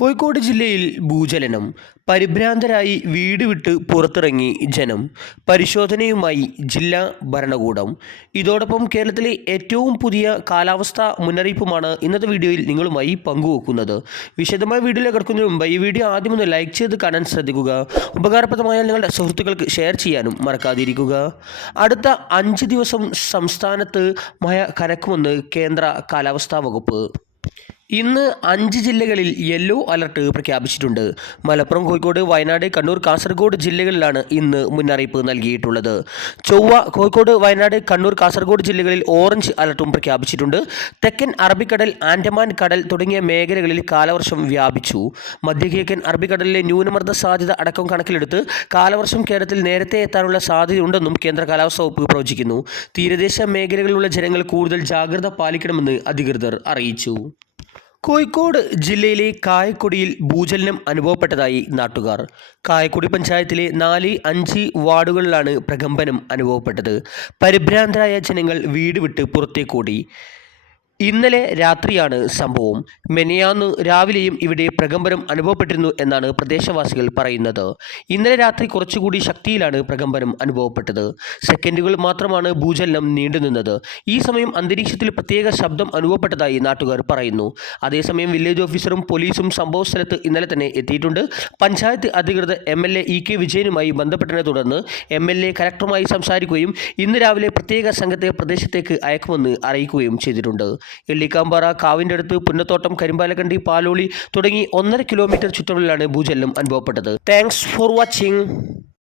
കോഴിക്കോട് ജില്ലയിൽ ഭൂചലനം പരിഭ്രാന്തരായി വീട് വിട്ട് പുറത്തിറങ്ങി ജനം പരിശോധനയുമായി ജില്ലാ ഭരണകൂടം. ഇതോടൊപ്പം കേരളത്തിലെ ഏറ്റവും പുതിയ കാലാവസ്ഥ മുന്നറിയിപ്പുമാണ് ഇന്നത്തെ വീഡിയോയിൽ നിങ്ങളുമായി പങ്കുവെക്കുന്നത്. വിശദമായ വീഡിയോയിലേക്ക് കിടക്കുന്നതിന് മുമ്പ് ഈ വീഡിയോ ആദ്യം ഒന്ന് ലൈക്ക് ചെയ്ത് കാണാൻ ശ്രദ്ധിക്കുക. ഉപകാരപ്രദമായാൽ നിങ്ങളുടെ സുഹൃത്തുക്കൾക്ക് ഷെയർ ചെയ്യാനും മറക്കാതിരിക്കുക. അടുത്ത അഞ്ച് ദിവസം സംസ്ഥാനത്ത് മഴ കനക്കുമെന്ന് കേന്ദ്ര കാലാവസ്ഥാ വകുപ്പ്. ഇന്ന് അഞ്ച് ജില്ലകളിൽ യെല്ലോ അലർട്ട് പ്രഖ്യാപിച്ചിട്ടുണ്ട്. മലപ്പുറം കോഴിക്കോട് വയനാട് കണ്ണൂർ കാസർഗോഡ് ജില്ലകളിലാണ് ഇന്ന് മുന്നറിയിപ്പ് നൽകിയിട്ടുള്ളത്. ചൊവ്വ കോഴിക്കോട് വയനാട് കണ്ണൂർ കാസർഗോഡ് ജില്ലകളിൽ ഓറഞ്ച് അലർട്ടും പ്രഖ്യാപിച്ചിട്ടുണ്ട്. തെക്കൻ അറബിക്കടൽ ആൻഡമാൻ കടൽ തുടങ്ങിയ മേഖലകളിൽ കാലവർഷം വ്യാപിച്ചു. മധ്യകിഴക്കൻ അറബിക്കടലിലെ ന്യൂനമർദ്ദ സാധ്യത അടക്കം കണക്കിലെടുത്ത് കാലവർഷം കേരളത്തിൽ നേരത്തെ എത്താനുള്ള സാധ്യതയുണ്ടെന്നും കേന്ദ്ര കാലാവസ്ഥാ വകുപ്പ് പ്രവചിക്കുന്നു. തീരദേശ മേഖലകളിലുള്ള ജനങ്ങൾ കൂടുതൽ ജാഗ്രത പാലിക്കണമെന്ന് അധികൃതർ അറിയിച്ചു. കോഴിക്കോട് ജില്ലയിലെ കായക്കൊടിയിൽ ഭൂചലനം അനുഭവപ്പെട്ടതായി നാട്ടുകാർ. കായക്കൊടി പഞ്ചായത്തിലെ നാല് അഞ്ച് വാർഡുകളിലാണ് പ്രകമ്പനം അനുഭവപ്പെട്ടത്. പരിഭ്രാന്തരായ ജനങ്ങൾ വീട് വിട്ട് പുറത്തേക്കോടി ഇന്നലെ രാത്രിയാണ് സംഭവം. മെനയാന്ന് രാവിലെയും ഇവിടെ പ്രകമ്പനം അനുഭവപ്പെട്ടിരുന്നു എന്നാണ് പ്രദേശവാസികൾ പറയുന്നത്. ഇന്നലെ രാത്രി കുറച്ചുകൂടി ശക്തിയിലാണ് പ്രകമ്പനം അനുഭവപ്പെട്ടത്. സെക്കൻഡുകൾ മാത്രമാണ് ഭൂചലനം നീണ്ടുനിന്നത്. ഈ സമയം അന്തരീക്ഷത്തിൽ പ്രത്യേക ശബ്ദം അനുഭവപ്പെട്ടതായി നാട്ടുകാർ പറയുന്നു. അതേസമയം വില്ലേജ് ഓഫീസറും പോലീസും സംഭവ സ്ഥലത്ത് ഇന്നലെ തന്നെ എത്തിയിട്ടുണ്ട്. പഞ്ചായത്ത് അധികൃതർ M L A E K വിജയനുമായി ബന്ധപ്പെട്ടതിനെ തുടർന്ന് എം എൽ എ കലക്ടറുമായി സംസാരിക്കുകയും ഇന്ന് രാവിലെ പ്രത്യേക സംഘത്തെ പ്രദേശത്തേക്ക് അയക്കുമെന്ന് അറിയിക്കുകയും ചെയ്തിട്ടുണ്ട്. എള്ളിക്കാമ്പാറ കാവിന്റെ അടുത്ത് പുന്നത്തോട്ടം കരിമ്പാലക്കണ്ടി പാലോളി തുടങ്ങി ഒന്നര കിലോമീറ്റർ ചുറ്റളവിലാണ് ഭൂചലനം അനുഭവപ്പെട്ടത്. Thanks for watching